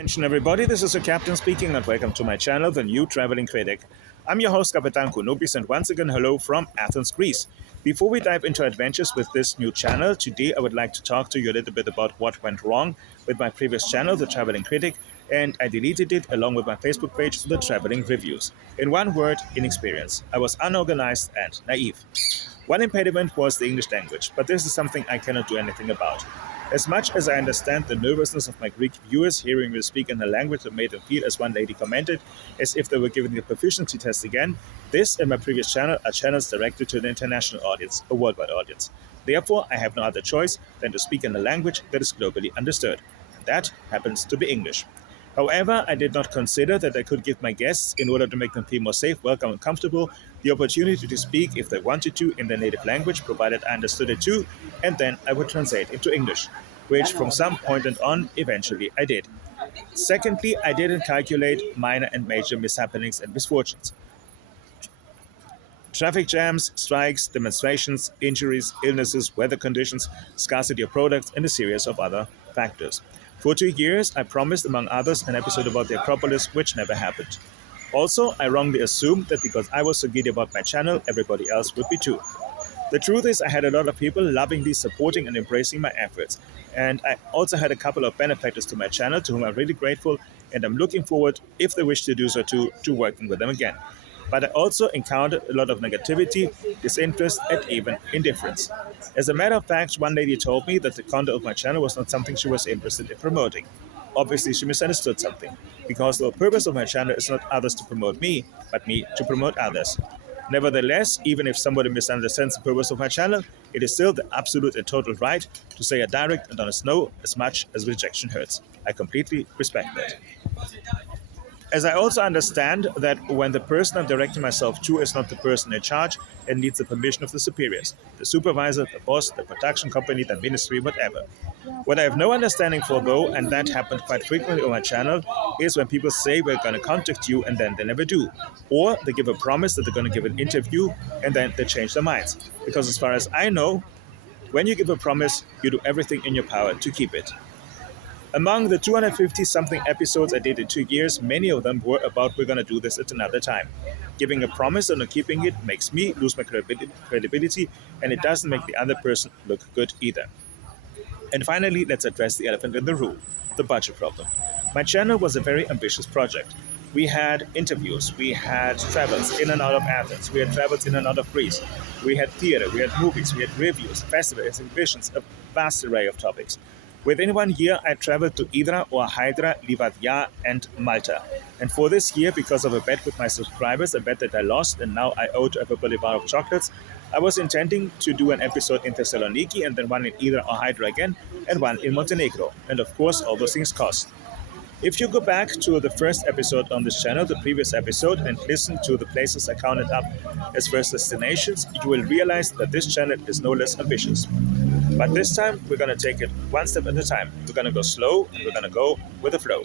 Attention everybody, this is the Captain speaking and welcome to my channel, The New Traveling Critic. I'm your host Kapitan Kounopis and once again hello from Athens, Greece. Before we dive into adventures with this new channel, today I would like to talk to you a little bit about what went wrong with my previous channel, The Traveling Critic, and I deleted it along with my Facebook page, The Traveling Reviews. In one word, inexperience. I was unorganized and naive. One impediment was the English language, but this is something I cannot do anything about. As much as I understand the nervousness of my Greek viewers hearing me speak in a language that made them feel, as one lady commented, as if they were giving the proficiency test again, this and my previous channel are channels directed to an international audience, a worldwide audience. Therefore, I have no other choice than to speak in a language that is globally understood. And that happens to be English. However, I did not consider that I could give my guests, in order to make them feel more safe, welcome, and comfortable, the opportunity to speak, if they wanted to, in their native language, provided I understood it too, and then I would translate into English, which from some point on, eventually I did. Secondly, I didn't calculate minor and major mishappenings and misfortunes. Traffic jams, strikes, demonstrations, injuries, illnesses, weather conditions, scarcity of products, and a series of other factors. For 2 years, I promised, among others, an episode about the Acropolis, which never happened. Also, I wrongly assumed that because I was so giddy about my channel, everybody else would be too. The truth is, I had a lot of people lovingly supporting and embracing my efforts. And I also had a couple of benefactors to my channel to whom I'm really grateful, and I'm looking forward, if they wish to do so too, to working with them again. But I also encountered a lot of negativity, disinterest, and even indifference. As a matter of fact, one lady told me that the content of my channel was not something she was interested in promoting. Obviously, she misunderstood something, because the purpose of my channel is not others to promote me, but me to promote others. Nevertheless, even if somebody misunderstands the purpose of my channel, it is still the absolute and total right to say a direct and honest no, as much as rejection hurts. I completely respect that. As I also understand that when the person I'm directing myself to is not the person in charge and needs the permission of the superiors, the supervisor, the boss, the production company, the ministry, whatever. What I have no understanding for, though, and that happened quite frequently on my channel, is when people say we're going to contact you and then they never do. Or they give a promise that they're going to give an interview and then they change their minds. Because as far as I know, when you give a promise, you do everything in your power to keep it. Among the 250-something episodes I did in 2 years, many of them were about we're going to do this at another time. Giving a promise and not keeping it makes me lose my credibility, and it doesn't make the other person look good either. And finally, let's address the elephant in the room, the budget problem. My channel was a very ambitious project. We had interviews, we had travels in and out of Athens, we had travels in and out of Greece, we had theater, we had movies, we had reviews, festivals, exhibitions, a vast array of topics. Within 1 year, I traveled to Hydra or Hydra, Livadia, and Malta. And for this year, because of a bet with my subscribers, a bet that I lost and now I owe to everybody a bar of chocolates, I was intending to do an episode in Thessaloniki and then one in Hydra or Hydra again, and one in Montenegro. And of course, all those things cost. If you go back to the first episode on this channel, the previous episode, and listen to the places I counted up as first destinations, you will realize that this channel is no less ambitious. But this time, we're going to take it one step at a time. We're going to go slow, and we're going to go with the flow.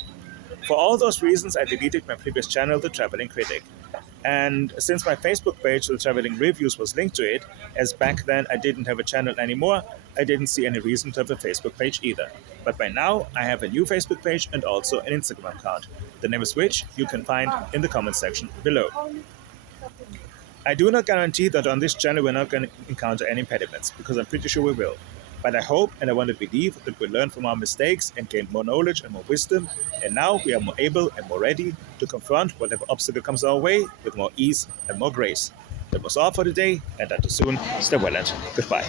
For all those reasons, I deleted my previous channel, The Traveling Critic. And since my Facebook page, The Traveling Reviews, was linked to it, as back then I didn't have a channel anymore, I didn't see any reason to have a Facebook page either. But by now, I have a new Facebook page and also an Instagram account, the name of which you can find in the comment section below. I do not guarantee that on this channel we're not going to encounter any impediments, because I'm pretty sure we will. But I hope and I want to believe that we'll learn from our mistakes and gain more knowledge and more wisdom, and now we are more able and more ready to confront whatever obstacle comes our way with more ease and more grace. That was all for today, and until soon, stay well and goodbye.